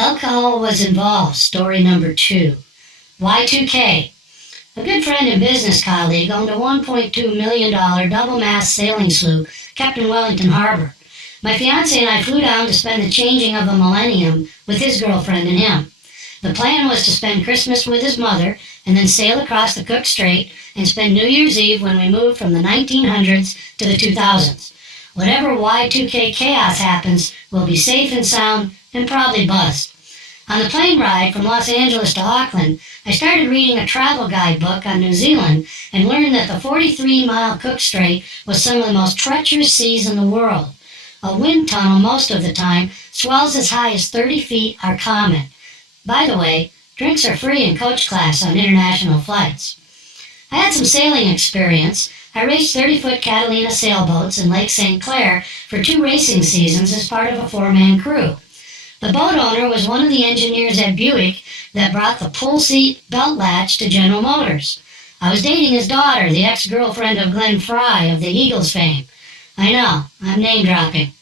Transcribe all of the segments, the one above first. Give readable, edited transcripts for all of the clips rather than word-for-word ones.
Alcohol was involved, story number 2. Y2K. A good friend and business colleague owned a $1.2 million double-mast sailing sloop kept in Wellington Harbor. My fiancé and I flew down to spend the changing of a millennium with his girlfriend and him. The plan was to spend Christmas with his mother and then sail across the Cook Strait and spend New Year's Eve when we moved from the 1900s to the 2000s. Whatever Y2K chaos happens, we'll be safe and sound and probably buzzed. On the plane ride from Los Angeles to Auckland, I started reading a travel guidebook on New Zealand and learned that the 43-mile Cook Strait was some of the most treacherous seas in the world. A wind tunnel most of the time, swells as high as 30 feet are common. By the way, drinks are free in coach class on international flights. I had some sailing experience. I raced 30-foot Catalina sailboats in Lake St. Clair for 2 racing seasons as part of a 4-man crew. The boat owner was one of the engineers at Buick that brought the pull seat belt latch to General Motors. I was dating his daughter, the ex-girlfriend of Glenn Fry of the Eagles fame. I know, I'm name dropping.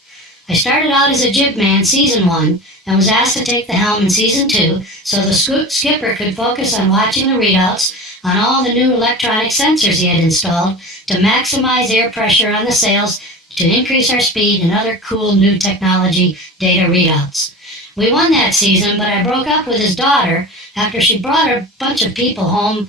I started out as a jib man season 1 and was asked to take the helm in season 2 so the skipper could focus on watching the readouts on all the new electronic sensors he had installed to maximize air pressure on the sails to increase our speed and other cool new technology data readouts. We won that season, but I broke up with his daughter after she brought a bunch of people home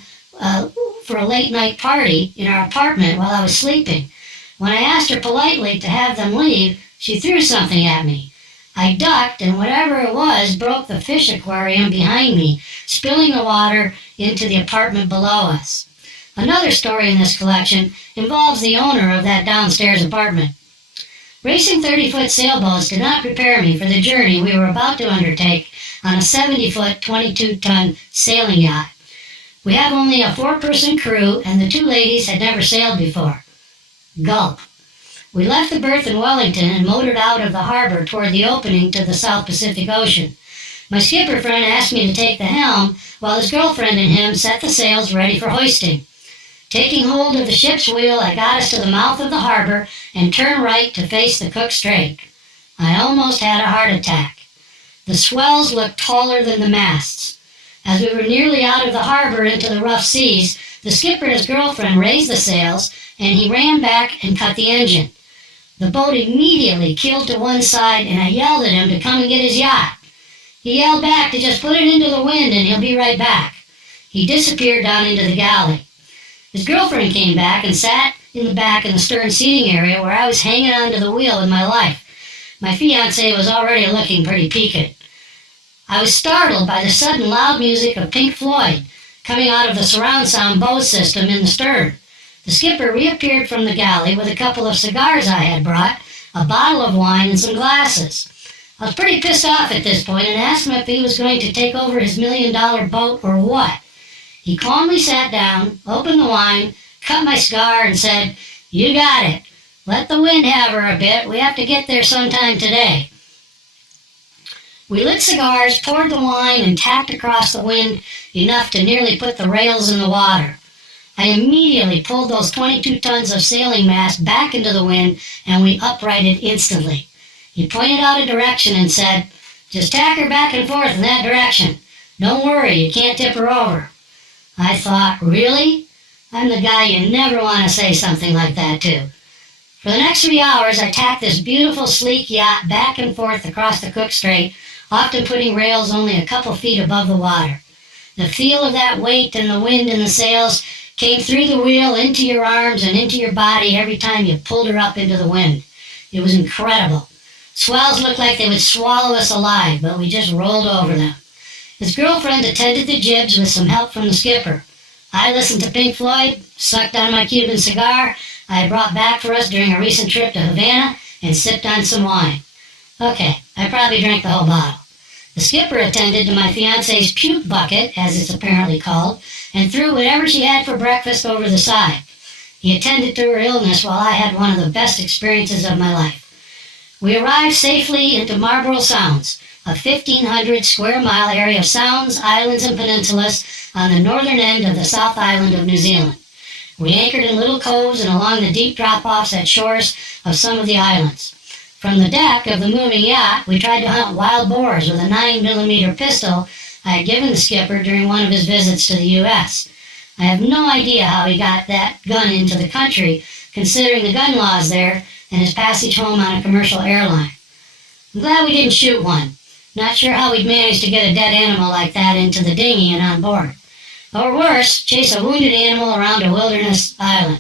for a late night party in our apartment while I was sleeping. When I asked her politely to have them leave, she threw something at me. I ducked, and whatever it was broke the fish aquarium behind me, spilling the water into the apartment below us. Another story in this collection involves the owner of that downstairs apartment. Racing 30-foot sailboats did not prepare me for the journey we were about to undertake on a 70-foot, 22-ton sailing yacht. We have only a 4-person crew, and the 2 ladies had never sailed before. Gulp. We left the berth in Wellington and motored out of the harbor toward the opening to the South Pacific Ocean. My skipper friend asked me to take the helm while his girlfriend and him set the sails ready for hoisting. Taking hold of the ship's wheel, I got us to the mouth of the harbor and turned right to face the Cook Strait. I almost had a heart attack. The swells looked taller than the masts. As we were nearly out of the harbor into the rough seas, the skipper and his girlfriend raised the sails, and he ran back and cut the engine. The boat immediately keeled to one side, and I yelled at him to come and get his yacht. He yelled back to just put it into the wind and he'll be right back. He disappeared down into the galley. His girlfriend came back and sat in the back in the stern seating area where I was hanging onto the wheel with my life. My fiancé was already looking pretty peaked. I was startled by the sudden loud music of Pink Floyd coming out of the surround sound Bose system in the stern. The skipper reappeared from the galley with a couple of cigars I had brought, a bottle of wine, and some glasses. I was pretty pissed off at this point and asked him if he was going to take over his $1 million boat or what. He calmly sat down, opened the wine, cut my cigar, and said, "You got it. Let the wind have her a bit. We have to get there sometime today." We lit cigars, poured the wine, and tacked across the wind enough to nearly put the rails in the water. I immediately pulled those 22 tons of sailing mast back into the wind, and we uprighted instantly. He pointed out a direction and said, "Just tack her back and forth in that direction. Don't worry, you can't tip her over." I thought, really? I'm the guy you never want to say something like that to. For the next 3 hours, I tacked this beautiful, sleek yacht back and forth across the Cook Strait, often putting rails only a couple feet above the water. The feel of that weight and the wind in the sails came through the wheel, into your arms, and into your body every time you pulled her up into the wind. It was incredible. Swells looked like they would swallow us alive, but we just rolled over them. His girlfriend attended the jibs with some help from the skipper. I listened to Pink Floyd, sucked on my Cuban cigar I had brought back for us during a recent trip to Havana, and sipped on some wine. Okay, I probably drank the whole bottle. The skipper attended to my fiancée's puke bucket, as it's apparently called, and threw whatever she had for breakfast over the side. He attended to her illness while I had one of the best experiences of my life. We arrived safely into Marlborough Sounds, a 1,500 square mile area of sounds, islands, and peninsulas on the northern end of the South Island of New Zealand. We anchored in little coves and along the deep drop-offs at shores of some of the islands. From the deck of the moving yacht, we tried to hunt wild boars with a 9mm pistol I had given the skipper during one of his visits to the U.S. I have no idea how he got that gun into the country, considering the gun laws there and his passage home on a commercial airline. I'm glad we didn't shoot one. Not sure how we'd manage to get a dead animal like that into the dinghy and on board. Or worse, chase a wounded animal around a wilderness island.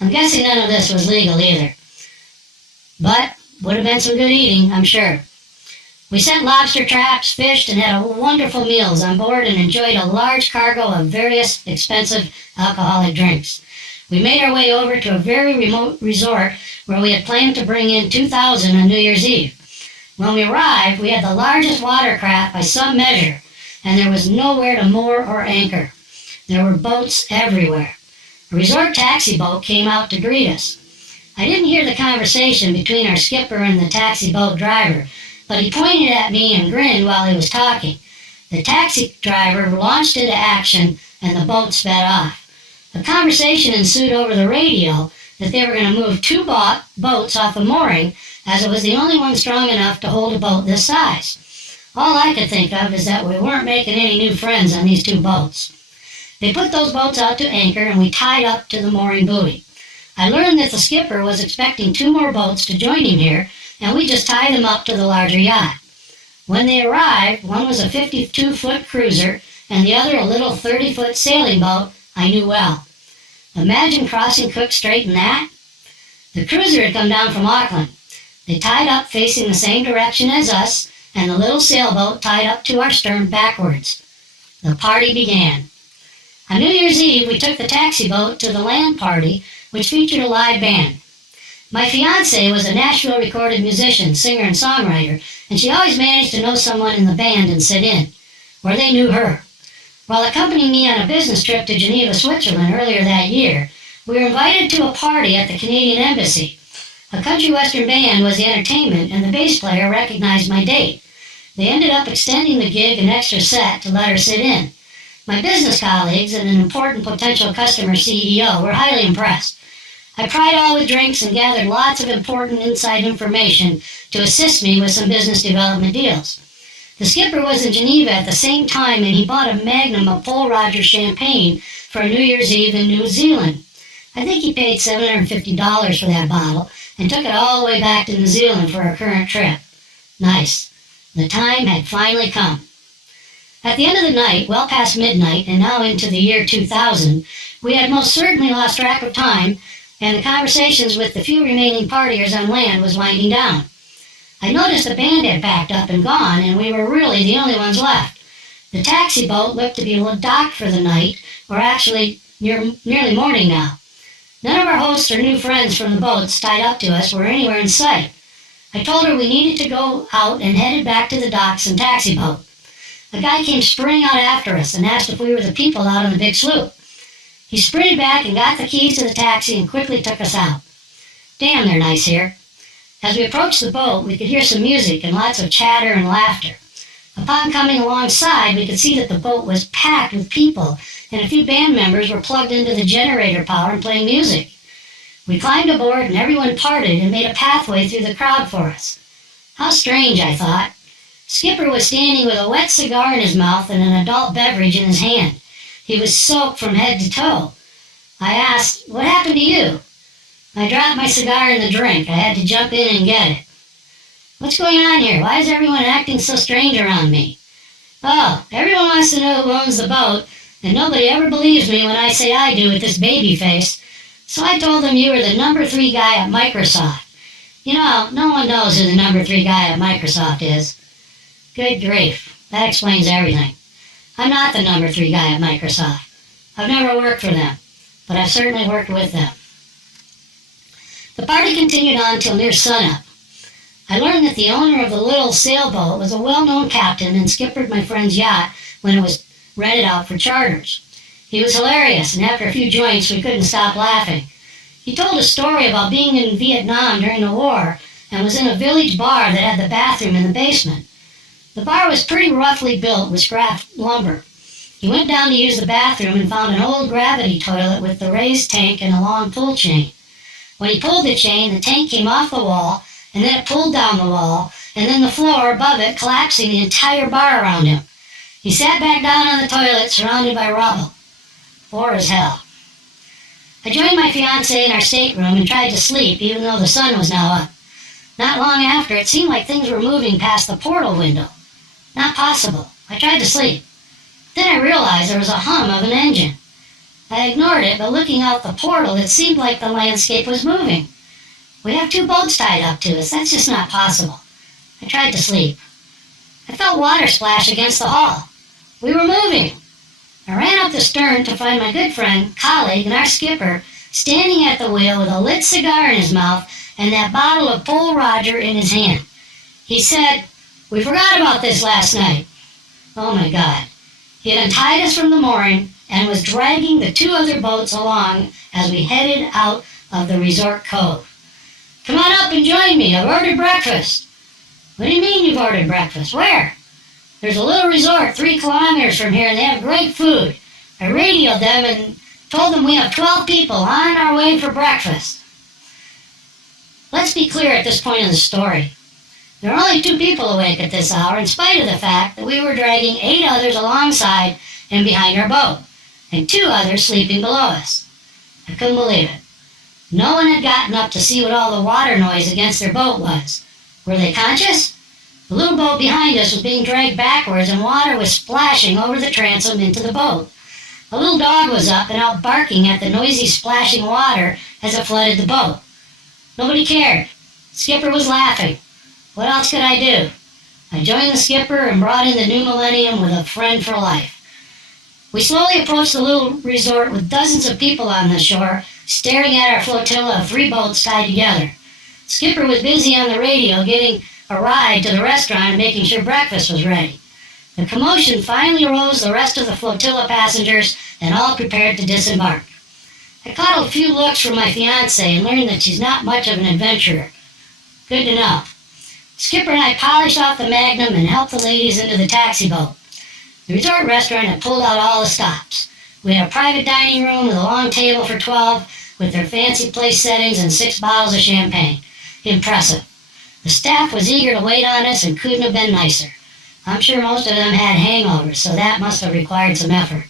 I'm guessing none of this was legal either. But would have been some good eating, I'm sure. We set lobster traps, fished, and had wonderful meals on board and enjoyed a large cargo of various expensive alcoholic drinks. We made our way over to a very remote resort where we had planned to bring in 2,000 on New Year's Eve. When we arrived, we had the largest watercraft by some measure, and there was nowhere to moor or anchor. There were boats everywhere. A resort taxi boat came out to greet us. I didn't hear the conversation between our skipper and the taxi boat driver, but he pointed at me and grinned while he was talking. The taxi driver launched into action, and the boat sped off. A conversation ensued over the radio that they were going to move two boats off a mooring, as it was the only one strong enough to hold a boat this size. All I could think of is that we weren't making any new friends on these two boats. They put those boats out to anchor, and we tied up to the mooring buoy. I learned that the skipper was expecting two more boats to join him here, and we just tied them up to the larger yacht. When they arrived, one was a 52-foot cruiser, and the other a little 30-foot sailing boat I knew well. Imagine crossing Cook Strait in that. The cruiser had come down from Auckland. They tied up facing the same direction as us, and the little sailboat tied up to our stern backwards. The party began. On New Year's Eve, we took the taxi boat to the land party, which featured a live band. My fiancée was a Nashville recorded musician, singer, and songwriter, and she always managed to know someone in the band and sit in, where they knew her. While accompanying me on a business trip to Geneva, Switzerland earlier that year, we were invited to a party at the Canadian Embassy. A country western band was the entertainment, and the bass player recognized my date. They ended up extending the gig an extra set to let her sit in. My business colleagues and an important potential customer CEO were highly impressed. I pried all with drinks and gathered lots of important inside information to assist me with some business development deals. The skipper was in Geneva at the same time, and he bought a magnum of Pole Rogers champagne for New Year's Eve in New Zealand. I think he paid $750 for that bottle and took it all the way back to New Zealand for our current trip. Nice. The time had finally come. At the end of the night, well past midnight, and now into the year 2000, we had most certainly lost track of time, and the conversations with the few remaining partiers on land was winding down. I noticed the band had packed up and gone, and we were really the only ones left. The taxi boat looked to be docked for the night, or actually nearly morning now. None of our hosts or new friends from the boats tied up to us were anywhere in sight. I told her we needed to go out and headed back to the docks and taxi boat. A guy came sprinting out after us and asked if we were the people out on the big sloop. He sprinted back and got the keys to the taxi and quickly took us out. Damn, they're nice here. As we approached the boat, we could hear some music and lots of chatter and laughter. Upon coming alongside, we could see that the boat was packed with people, and a few band members were plugged into the generator power and playing music. We climbed aboard, and everyone parted and made a pathway through the crowd for us. How strange, I thought. Skipper was standing with a wet cigar in his mouth and an adult beverage in his hand. He was soaked from head to toe. I asked, "What happened to you?" I dropped my cigar in the drink. I had to jump in and get it. "What's going on here? Why is everyone acting so strange around me?" "Oh, everyone wants to know who owns the boat, and nobody ever believes me when I say I do with this baby face. So I told them you were the number 3 guy at Microsoft. You know, no one knows who the number 3 guy at Microsoft is." Good grief, that explains everything. I'm not the number 3 guy at Microsoft. I've never worked for them, but I've certainly worked with them. The party continued on till near sunup. I learned that the owner of the little sailboat was a well-known captain and skippered my friend's yacht when it was rented out for charters. He was hilarious, and after a few joints, we couldn't stop laughing. He told a story about being in Vietnam during the war and was in a village bar that had the bathroom in the basement. The bar was pretty roughly built with scrap lumber. He went down to use the bathroom and found an old gravity toilet with the raised tank and a long pull chain. When he pulled the chain, the tank came off the wall and then it pulled down the wall, and then the floor above it collapsing the entire bar around him. He sat back down on the toilet, surrounded by rubble. Poor as hell. I joined my fiancée in our stateroom and tried to sleep, even though the sun was now up. Not long after, it seemed like things were moving past the portal window. Not possible. I tried to sleep. Then I realized there was a hum of an engine. I ignored it, but looking out the portal, it seemed like the landscape was moving. We have 2 boats tied up to us. That's just not possible. I tried to sleep. I felt water splash against the hull. We were moving. I ran up the stern to find my good friend, colleague, and our skipper standing at the wheel with a lit cigar in his mouth and that bottle of Pole Roger in his hand. He said, "We forgot about this last night." Oh my God. He had untied us from the mooring and was dragging the 2 other boats along as we headed out of the resort cove. "Come on up and join me. I've ordered breakfast." "What do you mean you've ordered breakfast? Where?" "There's a little resort 3 kilometers from here and they have great food. I radioed them and told them we have 12 people on our way for breakfast." Let's be clear at this point in the story. There are only 2 people awake at this hour, in spite of the fact that we were dragging 8 others alongside and behind our boat, and 2 others sleeping below us. I couldn't believe it. No one had gotten up to see what all the water noise against their boat was. Were they conscious? The little boat behind us was being dragged backwards and water was splashing over the transom into the boat. A little dog was up and out barking at the noisy splashing water as it flooded the boat. Nobody cared. The skipper was laughing. What else could I do? I joined the skipper and brought in the new millennium with a friend for life. We slowly approached the little resort with dozens of people on the shore, staring at our flotilla of 3 boats tied together. The skipper was busy on the radio getting a ride to the restaurant and making sure breakfast was ready. The commotion finally arose the rest of the flotilla passengers and all prepared to disembark. I caught a few looks from my fiancée and learned that she's not much of an adventurer. Good to know. Skipper and I polished off the Magnum and helped the ladies into the taxi boat. The resort restaurant had pulled out all the stops. We had a private dining room with a long table for 12 with their fancy place settings and 6 bottles of champagne. Impressive. The staff was eager to wait on us and couldn't have been nicer. I'm sure most of them had hangovers, so that must have required some effort.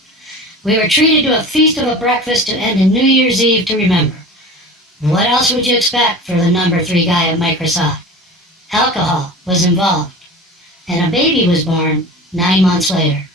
We were treated to a feast of a breakfast to end a New Year's Eve to remember. What else would you expect for the number 3 guy at Microsoft? Alcohol was involved, and a baby was born 9 months later.